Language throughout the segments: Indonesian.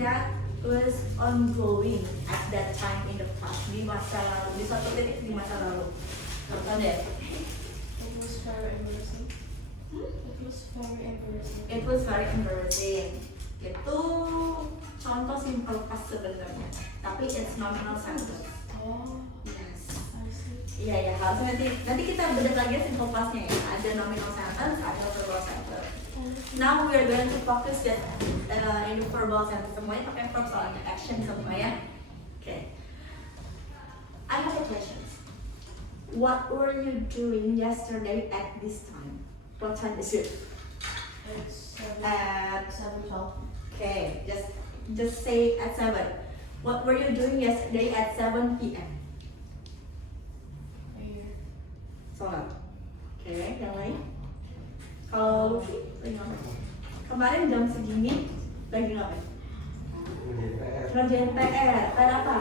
that was ongoing at that time in the past, di masa lalu, di suatu titik di masa lalu. Contoh deh. It was very embarrassing. It was very embarrassing. It was very embarrassing. Itu contoh simple past sebenarnya, tapi it's nominal sentence. Oh, Yes. I see. Iya ya, harusnya nanti kita bedah lagi simple pastnya ya. Ada nominal sentence, ada verbal sentence. Now we are going to focus that in the verbal sentence. Semuanya pakai verb soalnya action semua ya. Okay. I have a question. What were you doing yesterday at this time? What time is it? It's At 7:12. Okay, just say at 7. What were you doing yesterday at 7 p.m.? Here. Sholat. Oke, yang lain? Kalau Luffy, lagi ngapain? Kemarin jam segini lagi ngapain? Ngerjain PR. PR apa?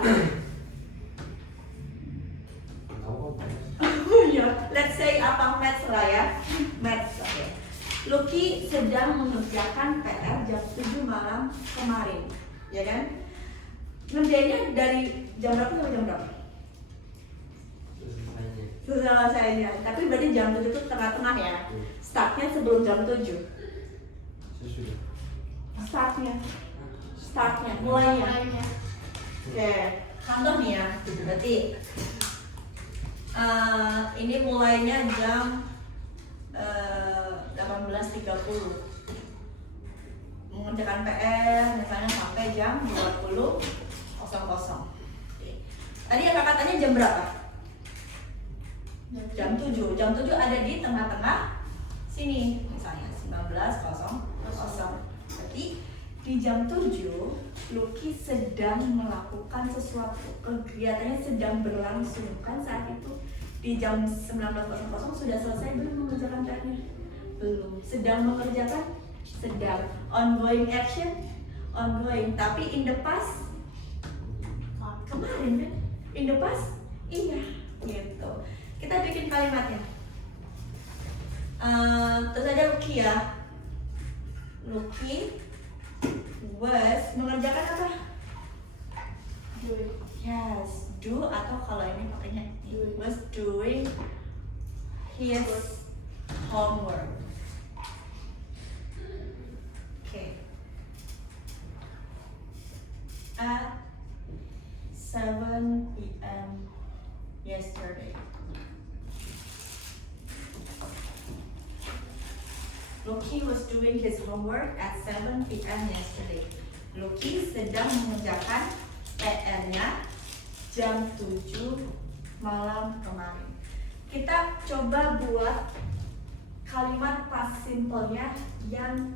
Ya, let's say apa maths lah ya. Maths, oke. Lucky sedang mengerjakan PR jam 7 malam kemarin, ya kan? Ngerjainnya dari jam berapa sampai jam berapa? Selesainya. Tapi berarti jam 7 itu tengah-tengah ya. Startnya sebelum jam 7. Startnya, mulainya. Oke, contoh nih ya. Berarti ini mulainya jam 18.30. Mengerjakan PR misalnya sampai jam 20.00. Oke. Tadi kakak tanya jam berapa? Jam 7. Jam 7 ada di tengah-tengah sini, misalnya 19.00. Berarti di jam 7 Lucky sedang melakukan sesuatu, kegiatannya sedang berlangsung. Kan saat itu di jam 19.00 sudah selesai belum mengerjakan PR-nya? Belum. Sedang mengerjakan? Sedang. Ongoing action? Ongoing. Tapi in the past? Kemarin kan? In the past? Iya. Gitu. Kita bikin kalimatnya. Terus aja Lucky ya. Lucky was mengerjakan apa? Doing. Yes, do atau kalau ini pakainya was doing his homework. Okay. At 7 p.m. yesterday. Lucky was doing his homework at 7 p.m. yesterday. Lucky sedang mengerjakan PR-nya jam 7 malam kemarin. Kita coba buat kalimat past simple-nya yang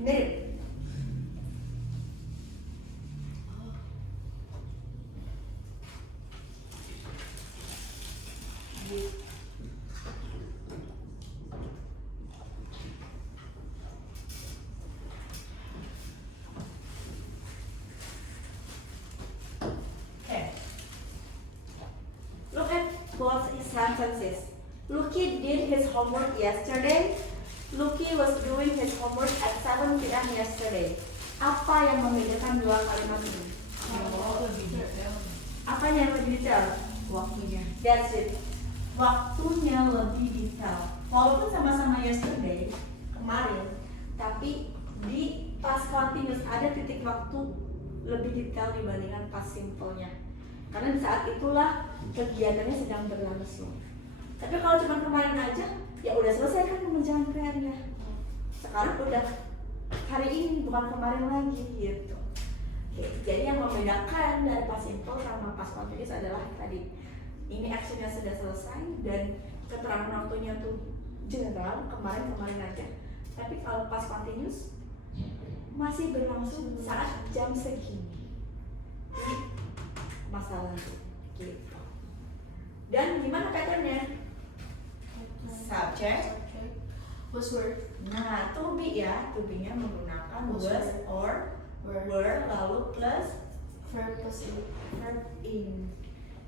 mirip. Both sentences. Lucky did his homework yesterday. Lucky was doing his homework at 7 p.m. yesterday. Apa yang membedakan dua kalimat ini? Apa yang lebih detail? Waktunya. That's it. Waktunya lebih detail. Walaupun sama-sama yesterday, kemarin, tapi di past continuous ada titik waktu lebih detail dibandingkan past simple-nya. Karena di saat itulah kegiatannya sedang berlangsung. Tapi kalau cuma kemarin aja, ya udah selesai kan mengerjakan PR-nya. Sekarang udah hari ini, bukan kemarin lagi gitu. Oke, jadi yang membedakan dari past simple sama past continuous adalah tadi ini actionnya sudah selesai dan keterangan waktunya tuh general, kemarin aja. Tapi kalau past continuous masih berlangsung saat jam segini. Jadi masalah gitu. Dan gimana patternnya? Subject Was word. Nah, to be ya, to be-nya menggunakan was or were lalu plus Verb plus in. verb in.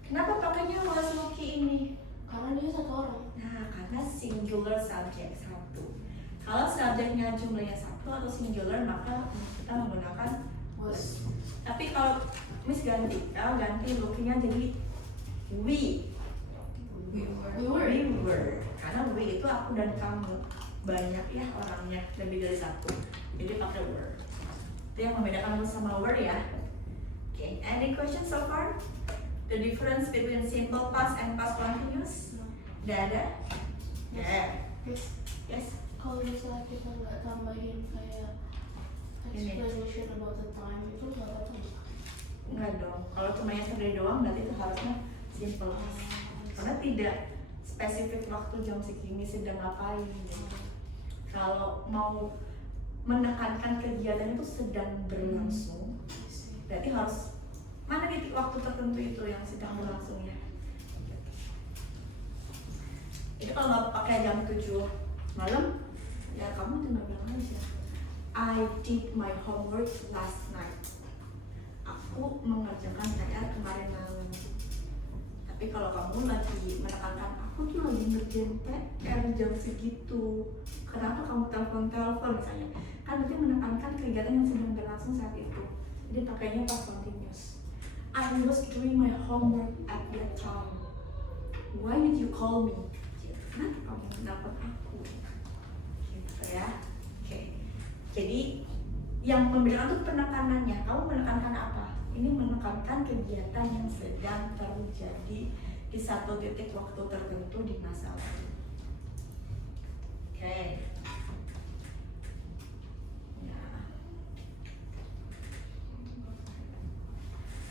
Kenapa pakainya was Lucky ini? Karena dia satu orang. Nah, karena singular subject satu. Kalau subjeknya jumlahnya satu atau singular, maka kita menggunakan Was. Tapi kalau Miss ganti, ganti Loki-nya jadi we. We were. We were. Karena we itu aku dan kamu. Banyak ya orangnya, lebih dari satu. Jadi pakai were. Itu yang membedakan aku sama were ya. Okay, any questions so far? The difference between simple past and past continuous? No. Udah ada? Yeah. Yes. Yes. Kalau misalnya kita nggak tambahin kayak Ini. explanation about the time itu nggak apa-apa. Enggak dong. Kalau cuma yesterday doang berarti itu harusnya simple past. Karena tidak spesifik waktu jam segini sedang ngapain. Kalau mau menekankan kegiatan itu sedang berlangsung, berarti harus mana titik waktu tertentu itu yang sedang berlangsung ya. Itu kalau nggak pakai jam 7 malam, ya kamu tinggal bilang aja, I did my homework last night. Aku mengerjakan PR kemarin malam. Tapi kalau kamu lagi menekankan, aku tuh lagi ngerjain PR jam segitu, kenapa kamu telepon misalnya, kan berarti menekankan kegiatan yang sedang berlangsung saat itu. Jadi pakainya past continuous. I was doing my homework at that time. Why did you call me? Kenapa kamu menelpon aku? Gitu ya. Oke. Jadi yang membedakan itu penekanannya. Kamu menekankan apa? Ini menekankan kegiatan yang sedang terjadi di satu titik waktu tertentu di masa lalu. Oke. Ya.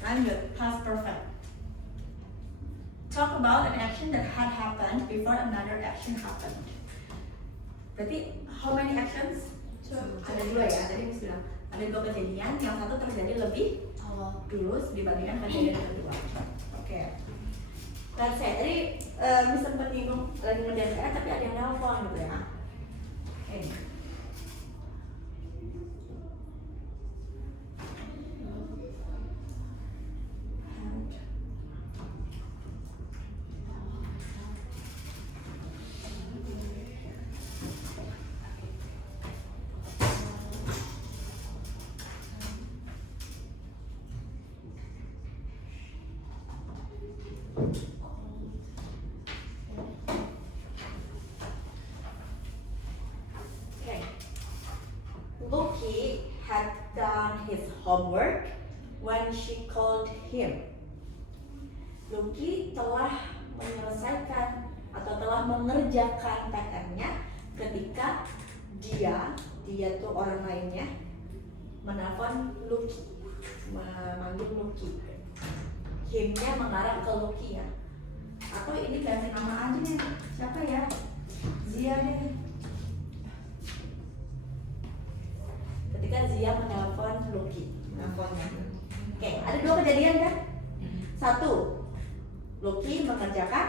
Lanjut, past perfect. Talk about an action that had happened before another action happened. Berarti how many actions? Ada 2 ya, tadi Miss bilang ada 2 kejadian, yang satu terjadi lebih dulu dibandingkan kejadian yang kedua. Oke. Let's say tadi Miss sempat bingung lagi ngerjain PR tapi ada yang nelfon gitu ya. Oke. Loki had done his homework when she called him. Loki telah menyelesaikan atau telah mengerjakan PR-nya ketika dia tuh orang lainnya menelpon Loki, memanggil Loki. Him-nya mengarah ke Loki ya. Atau ini ganti nama aja nih, siapa ya? Zia deh. Ketika Zia menelpon Loki, menelponnya. Oke, ada 2 kejadian kan? 1, Loki mengerjakan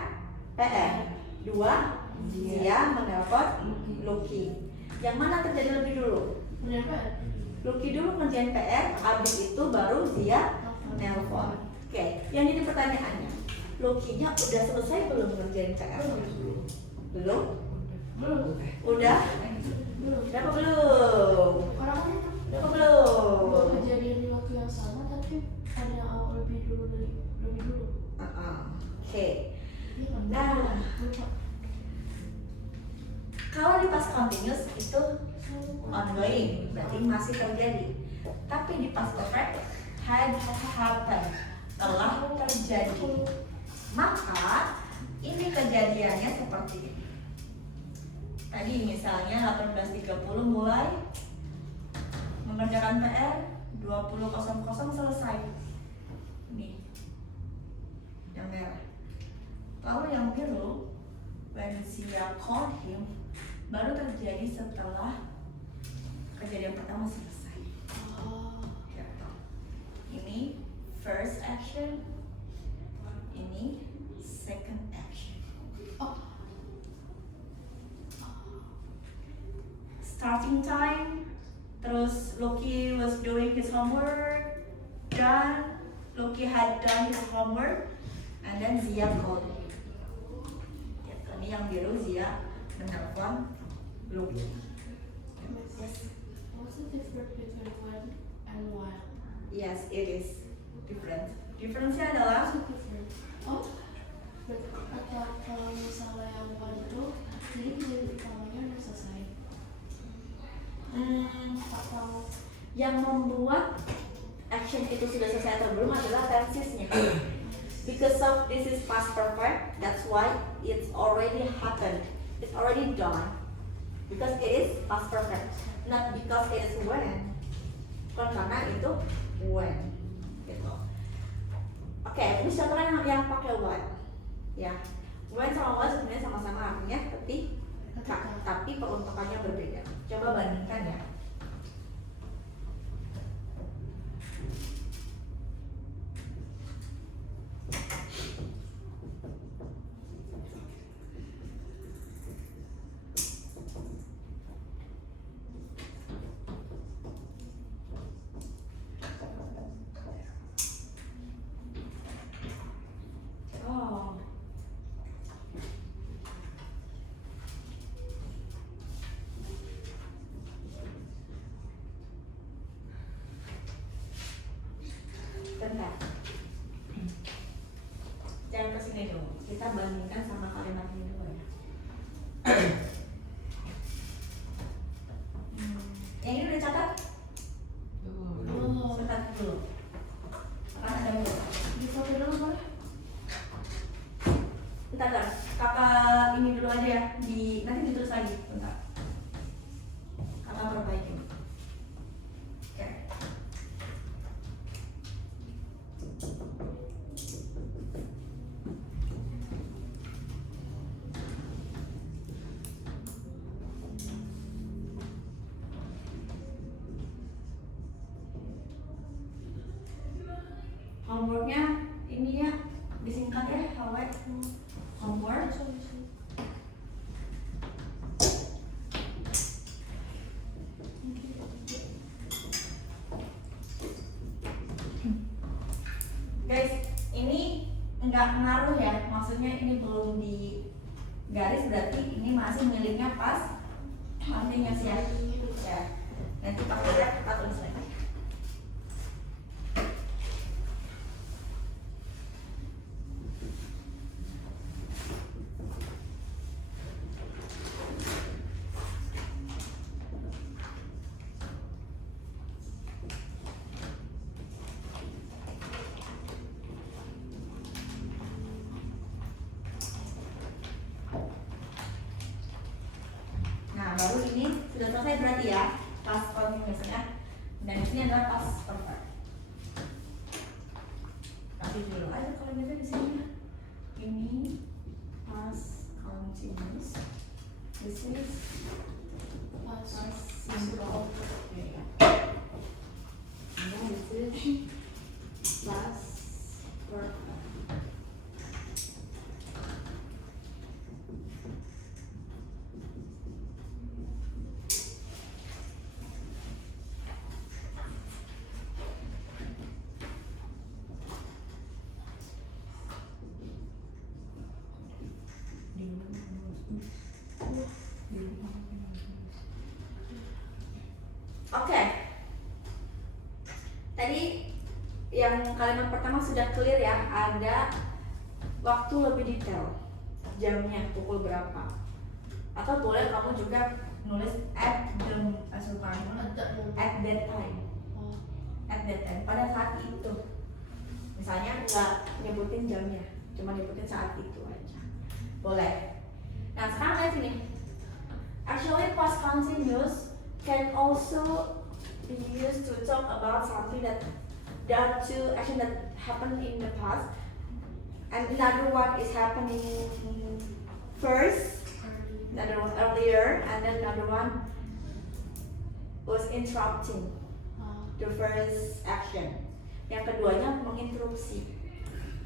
PR. 2, Zia menelpon Loki. Yang mana terjadi lebih dulu? Loki dulu ngerjain PR, habis itu baru Zia menelpon. Oke, yang jadi pertanyaannya, Loki-nya udah selesai belum ngerjain PR? Belum? Udah? Udah apa belum? Udah apa belum? Kejadian di waktu yang sama tapi ada yang awal lebih dulu. Oke. Nah, kalau di past continuous itu ongoing, berarti masih terjadi. Tapi di past perfect had happened, telah terjadi. Maka ini kejadiannya seperti ini. Tadi misalnya 18.30 mulai mengerjakan PR, 20.00 selesai. Ini yang merah. Lalu yang biru, when Zia called him, baru terjadi setelah kejadian pertama selesai. Gitu. Ini first action, ini second action. Starting time, terus Loki was doing his homework, done. Loki had done his homework, and then Zia called him. Ini yang biru, Zia menelpon Loki. What's the difference between when and while? Yes, it is different. Difference-nya adalah Different. Oh, atau kalau misalnya yang one itu, jadi klien utamanya udah selesai. atau yang membuat action itu sudah selesai atau belum adalah tensesnya. Because of this is past perfect, that's why it's already happened. It's already done. Because it is past perfect, not because it is when. Bukan karena itu when. Gitu. Oke, ini contohnya yang pakai what. Ya, when sama what sebenarnya sama-sama artinya, tapi peruntukannya berbeda. Coba bandingkan ya. Oh. Bentar. Jangan kesini dulu. Kita bandingkan sama kalimat ini dulu ya. Yang ini udah catat? Oh, Catat dulu. Akan ada dulu. di foto dulu boleh? Bentar, kakak ini dulu aja ya. Nanti ditulis lagi. Bentar. Kakak perbaikin. Oke. Homeworknya ini ya disingkat ya, Hawe. Homework. Guys, ini nggak ngaruh ya, maksudnya ini belum di garis berarti ini masih miliknya pas continuous ya. Ya. Nanti takutnya kita tulis lagi. Nah, baru ini sudah selesai berarti ya, past continuous ya. Dan di sini adalah past perfect. Kasih dulu aja kalau gitu di sini. Ini past continuous. This is past simple. Ya. And this is past perfect. Oke. Tadi yang kalimat pertama sudah clear ya, ada waktu lebih detail, jamnya pukul berapa. Atau boleh kamu juga nulis at that time. Oh, At that time, pada saat itu. Misalnya nggak nyebutin jamnya, cuma nyebutin saat itu aja. Boleh. Nah sekarang lihat sini. Actually past continuous can also be used to talk about something that there are two action that happened in the past, and another one is happening first, another one earlier, and then another one was interrupting the first action. Yang keduanya menginterupsi.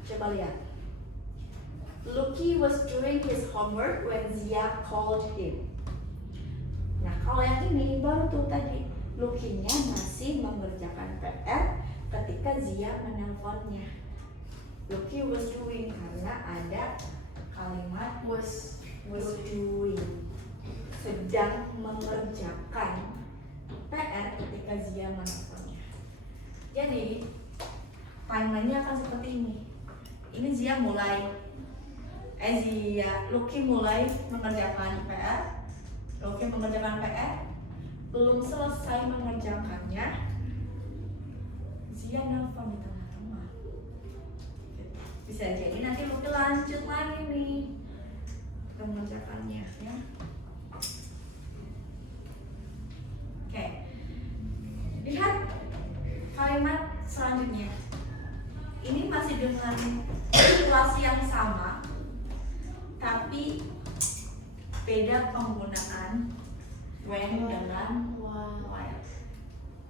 Coba lihat. Lucky was doing his homework when Zia called him. Nah, kalau yang ini baru tuh tadi, Lucky-nya masih mengerjakan PR ketika Zia menelponnya. Lucky was doing karena ada kalimat was doing, sedang mengerjakan PR ketika Zia menelponnya. Jadi timelinenya akan seperti ini. Ini Lucky mulai mengerjakan PR. Lucky mengerjakan PR, belum selesai mengerjakannya, Zia nelfon di tengah-tengah. Bisa jadi nanti Lucky lanjut lagi nih mengerjakannya ya. Oke, lihat kalimat selanjutnya. Ini masih dengan situasi yang sama, tapi beda penggunaan when dengan while.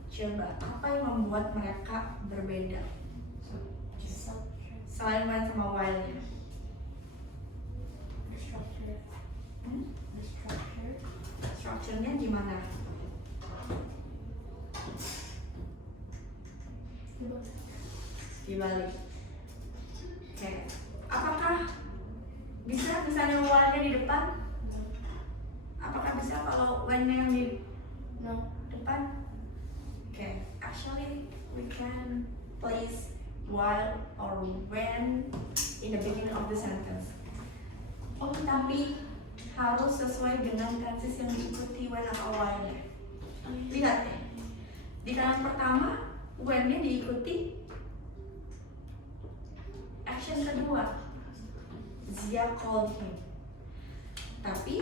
Coba apa yang membuat mereka berbeda selain when sama while-nya? Structure-nya gimana? Dibalik. Oke, apakah bisa misalnya while-nya di depan? Apakah bisa kalau when-nya yang di depan? Oke, actually we can place while or when in the beginning of the sentence. Tapi harus sesuai dengan tenses yang diikuti when atau while-nya. Lihat ya, di kalimat pertama when-nya diikuti action kedua, Zia called him. Tapi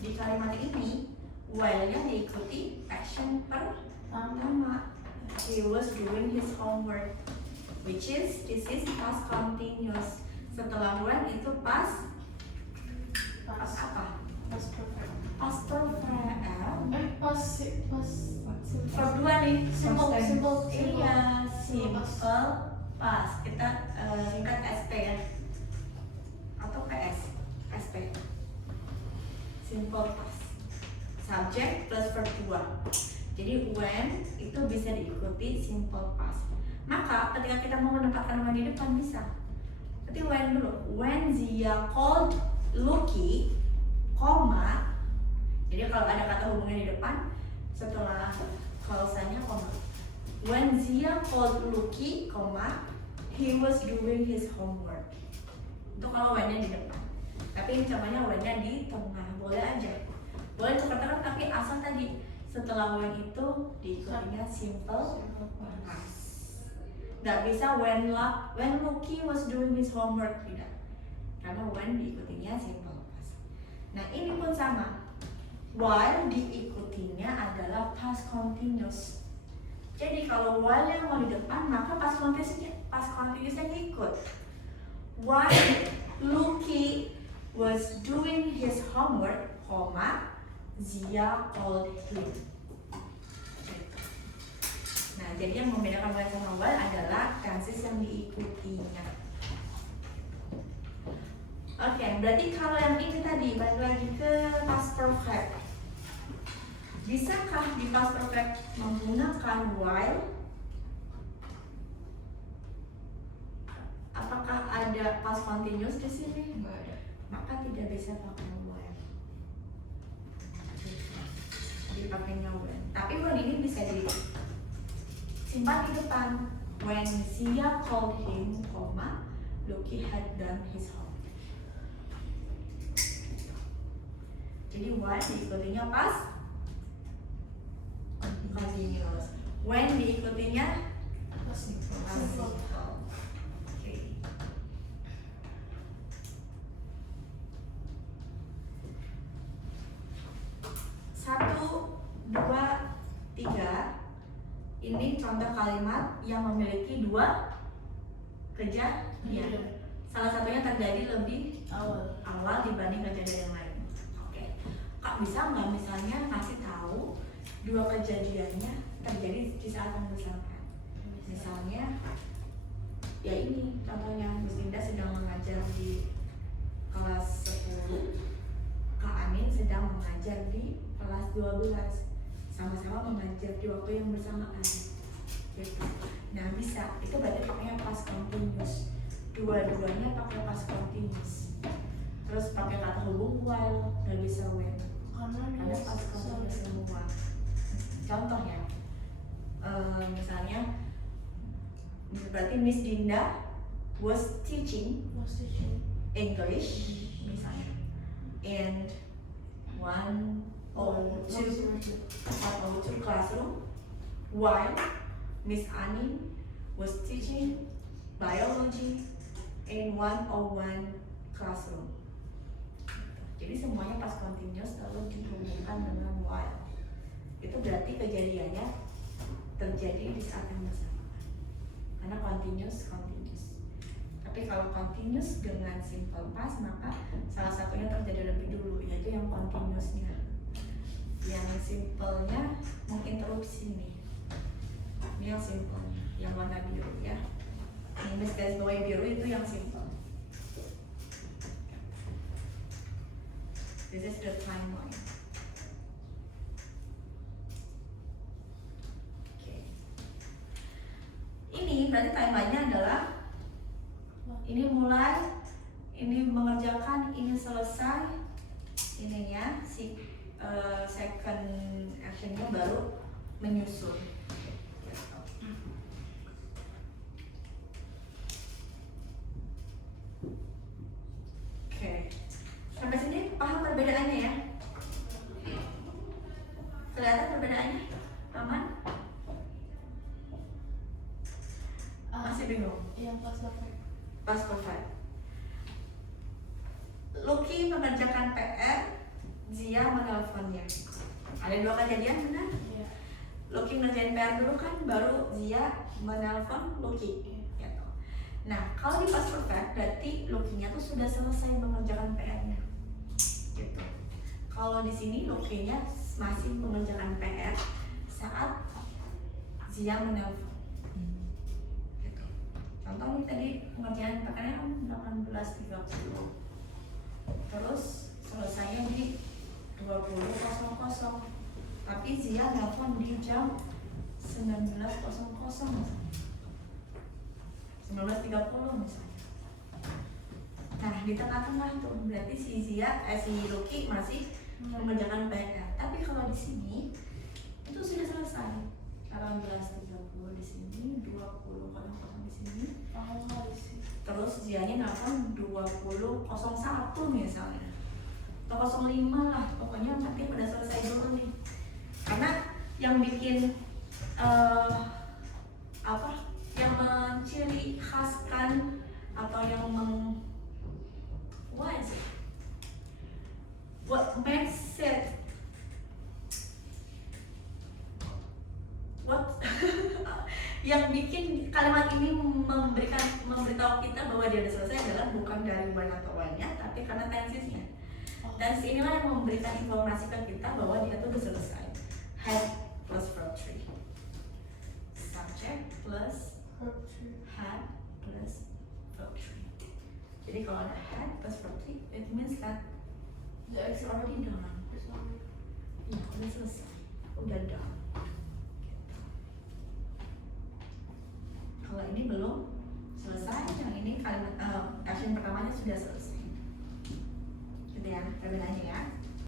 di kalimat ini while-nya diikuti action pertama, he was doing his homework, which is this is past continuous. Setelah when itu past apa? Past perfect. Verb 2 nih. Simple. Iya, simple past. Kita singkat SP ya. Atau PS. SP. Simple past. Subject plus verb 2. Jadi when itu bisa diikuti simple past. Maka ketika kita mau menempatkan when di depan bisa. Berarti when dulu. When Zia called Lucky, koma. Jadi kalau ada kata hubungan di depan, setelah klausanya koma. When Zia called Lucky, koma, he was doing his homework. Itu kalau when-nya di depan. Tapi ini contohnya when-nya di tengah. Boleh aja. Boleh tukar-tukar, tapi asal tadi setelah when itu diikutinya simple past. Nggak bisa when Lucky was doing his homework, tidak. Karena when diikutinya simple past. Nah ini pun sama. While diikutinya adalah past continuous. Jadi kalau while yang mau di depan, maka past continuousnya ikut. While Lucky was doing his homework, koma, Zia called him. Nah, jadi yang membedakan while sama while adalah tenses yang diikutinya. Oke, berarti kalau yang ini tadi balik lagi ke past perfect. Bisakah di past perfect menggunakan while? Apakah ada past continuous di sini? Enggak ada. Maka tidak bisa pakai when. Dipakainya when. Tapi when ini bisa disimpan di depan. When Zia called him, koma, Lucky had done his homework. Jadi when diikutinya past continuous. When diikutinya simple. Okay. 1, 2, 3. Ini contoh kalimat yang memiliki 2 kejadian. Salah satunya terjadi lebih awal dibanding kejadian yang lain. Oke. Kak bisa nggak misalnya ngasih tahu 2 kejadiannya terjadi di saat yang bersamaan? Misalnya, ya ini contohnya, Miss Linda sedang mengajar di kelas 10, Kak Amin sedang mengajar di kelas 12, sama-sama mengajar di waktu yang bersamaan. Gitu. Nah bisa, itu berarti pakainya past continuous. Dua-duanya pakai past continuous. Terus pakai kata hubung while, nggak bisa when. Karena past continuous semua. Contohnya, misalnya Berarti Miss Dinda was teaching was teaching English misalnya in 102 classroom, while Miss Ani was teaching biology in 101 classroom. Jadi semuanya past continuous lalu dihubungkan dengan while. Itu berarti kejadiannya terjadi di saat yang bersamaan. Karena continuous. Tapi kalau continuous dengan simple past, maka salah satunya terjadi lebih dulu, yaitu yang continuousnya. Yang simplenya menginterupsi nih. Ini yang simplenya, yang warna biru ya. Ini garis bawah biru itu yang simple. This is the timeline. Ini berarti timeline-nya adalah ini mulai, ini mengerjakan, ini selesai, ininya si second actionnya baru menyusul. Oke, sampai sini paham perbedaannya ya? Kelihatan perbedaannya? Aman? Masih bingung? yang past perfect. Past perfect. Lucky mengerjakan PR, Zia menelponnya. Ada dua kejadian benar? Iya. Lucky ngerjain PR dulu kan, baru Zia menelpon Lucky. Gitu. Nah, kalau di past perfect berarti Lucky-nya tuh sudah selesai mengerjakan PR-nya. Gitu. Kalau di sini Lucky-nya masih mengerjakan PR saat Zia menelpon. Contoh nih tadi pengerjaan PR-nya kan 18.30, terus selesainya di 20.00, tapi Zia nelfon di jam 19.00 misalnya, 19.30 misalnya. Nah di tengah-tengah tuh berarti si Lucky masih mengerjakan PR. Tapi kalau di sini itu sudah selesai, 18.30 di sini, 20.00 di sini. Terus Zianya nelfon 20.01 misalnya, atau 05 lah, pokoknya nanti pada selesai dulu nih. Karena yang bikin yang menciri khaskan atau yang what makes it yang bikin kalimat ini memberitahu kita bahwa dia sudah selesai adalah bukan dari one atau one-nya, tapi karena tensesnya. Tenses inilah yang memberikan informasi ke kita bahwa dia tuh sudah selesai. Had plus verb 3, subject plus Verb 3. had plus verb 3. Jadi kalau ada had plus verb 3, it means that it's already done. Ya, udah selesai, udah done. Kalau ini belum